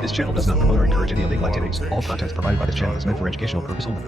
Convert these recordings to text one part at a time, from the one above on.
This channel does not promote or encourage any illegal activities. All content provided by this channel is meant for educational purpose only.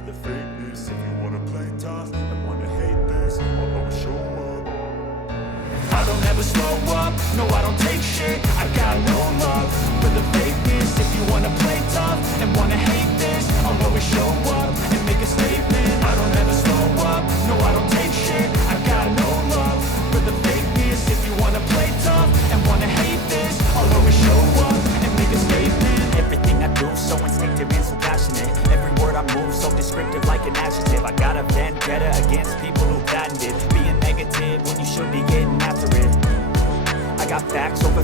I don't ever slow up, no I don't take shit. I got no love for the fakeness. If you wanna play tough and wanna hate this, I'll always show up and make a statement. I don't ever slow up, no I don't take shit. I got no love for the fakeness. If you wanna play tough and wanna hate this, I'll always show up and make a statement. Everything I do so instinctive and so passionate. Every word I move so descriptive like an adjective. I got a vendetta against people who patented being negative when you should be getting after it. I got facts over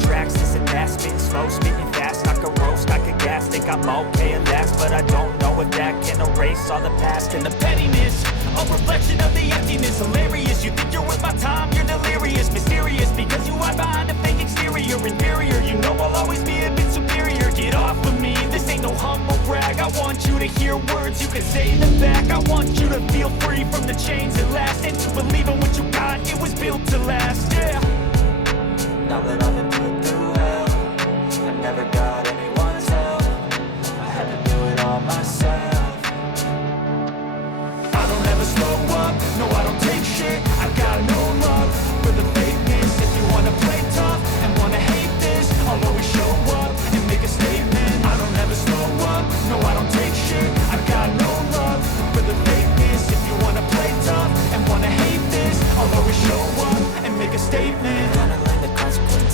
tracks, this and that. Spitting slow, spitting fast, I could roast, I could gas. Think I'm okay at last, but I don't know if that can erase all the past. And the pettiness, a reflection of the emptiness. Hilarious, you think you're worth my time, you're delirious. Mysterious, because you hide behind a fake exterior. Inferior, you know I'll always be a bit superior. Get off of me, this ain't no humble brag. I want you to hear words you can say in the back. I want you to feel free from the chains that last, and to believe in what you got, it was built to last, yeah. Now that I've been put through hell, I never got anyone's help. I had to do it all myself. I don't ever slow up, no I don't take shit. I got no love for the fakeness. If you wanna play tough and wanna hate this, I'll always show up and make a statement. I don't ever slow up, no I don't take shit. I got no love for the fakeness. If you wanna play tough and wanna hate this, I'll always show up and make a statement.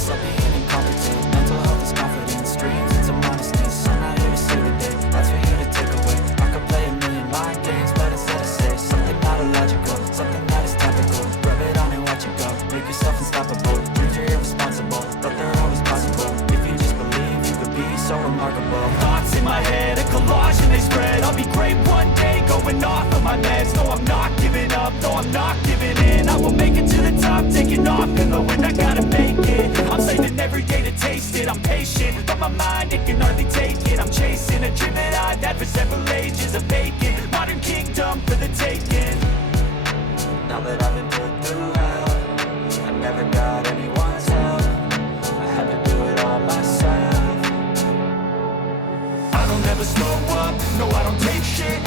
Of being incompetent. Mental health is confidence, dreams and some honesty. I'm not here to save the day, that's for you to take away. I could play a million mind games, but instead I say something not illogical, something that is topical. Rub it on and watch it go, make yourself unstoppable. Dreams are irresponsible, but they're always possible. If you just believe, you could be so remarkable. Thoughts in my head, a collage and they spread. I'll be great one day, going off of my meds. No, I'm not giving up, no, I'm not giving in. I will make it to the top, taking off in the wind, I gotta make it. I'm saving every day to taste it. I'm patient, but my mind, it can hardly take it. I'm chasing a dream that I've had for several ages. A vacant modern kingdom for the taking. Now that I've been put through hell, I never got anyone's help. I had to do it all myself. I don't ever slow up, no I don't take shit.